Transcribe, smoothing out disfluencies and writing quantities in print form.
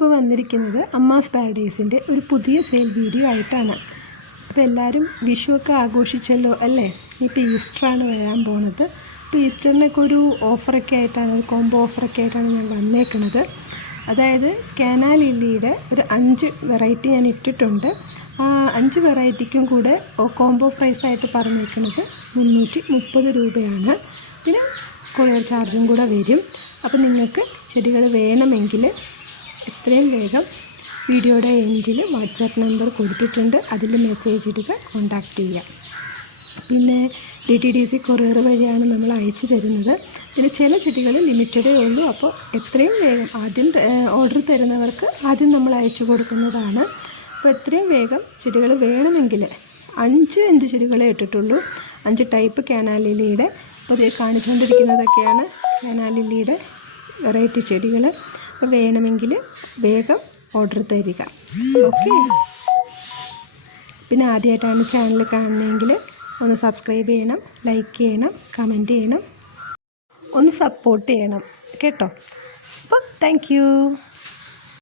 നമ്മളിപ്പോൾ വന്നിരിക്കുന്നത് അമ്മാസ് പാരഡൈസിൻ്റെ ഒരു പുതിയ സെയിൽ വീഡിയോ ആയിട്ടാണ്. അപ്പോൾ എല്ലാവരും വിഷുവൊക്കെ ആഘോഷിച്ചല്ലോ അല്ലേ? ഇപ്പോൾ ഈസ്റ്ററാണ് വരാൻ പോകുന്നത്. അപ്പോൾ ഈസ്റ്ററിനൊക്കെ ഒരു ഓഫറൊക്കെ ആയിട്ടാണ്, ഒരു കോംബോ ഓഫറൊക്കെ ആയിട്ടാണ് ഞാൻ വന്നേക്കുന്നത്. അതായത് കാനാ ലില്ലിയുടെ ഒരു 5 വെറൈറ്റി ഞാൻ ഇട്ടിട്ടുണ്ട്. ആ 5 വെറൈറ്റിക്കും കൂടെ കോംബോ പ്രൈസായിട്ട് പറഞ്ഞേക്കുന്നത് 330 രൂപയാണ്. പിന്നെ കൊറിയർ ചാർജും കൂടെ വരും. അപ്പോൾ നിങ്ങൾക്ക് ചെടികൾ വേണമെങ്കിൽ എത്രയും വേഗം വീഡിയോയുടെ എൻഡിൽ വാട്സാപ്പ് നമ്പർ കൊടുത്തിട്ടുണ്ട്, അതിൽ മെസ്സേജ് ഇടുക, കോൺടാക്റ്റ് ചെയ്യുക. പിന്നെ DTDC കൊറിയർ വഴിയാണ് നമ്മൾ അയച്ചു തരുന്നത്. പിന്നെ ചില ചെടികൾ ലിമിറ്റഡേ ഉള്ളൂ. അപ്പോൾ എത്രയും വേഗം ആദ്യം ഓർഡർ തരുന്നവർക്ക് ആദ്യം നമ്മൾ അയച്ചു കൊടുക്കുന്നതാണ്. അപ്പോൾ എത്രയും വേഗം ചെടികൾ വേണമെങ്കിൽ 5 ചെടികളെ ഇട്ടിട്ടുള്ളൂ. 5 ടൈപ്പ് കാനാ ലില്ലിയുടെ. അപ്പോൾ ഇത് കാണിച്ചുകൊണ്ടിരിക്കുന്നതൊക്കെയാണ് കാനാ ലില്ലിയുടെ വെറൈറ്റി ചെടികൾ. അപ്പോൾ വേണമെങ്കിൽ വേഗം ഓർഡർ തരിക. ഓക്കെ. പിന്നെ ആദ്യമായിട്ടാണ് ചാനൽ കാണണമെങ്കിൽ ഒന്ന് സബ്സ്ക്രൈബ് ചെയ്യണം, ലൈക്ക് ചെയ്യണം, കമൻറ്റ് ചെയ്യണം, ഒന്ന് സപ്പോർട്ട് ചെയ്യണം കേട്ടോ. അപ്പോൾ താങ്ക് യു.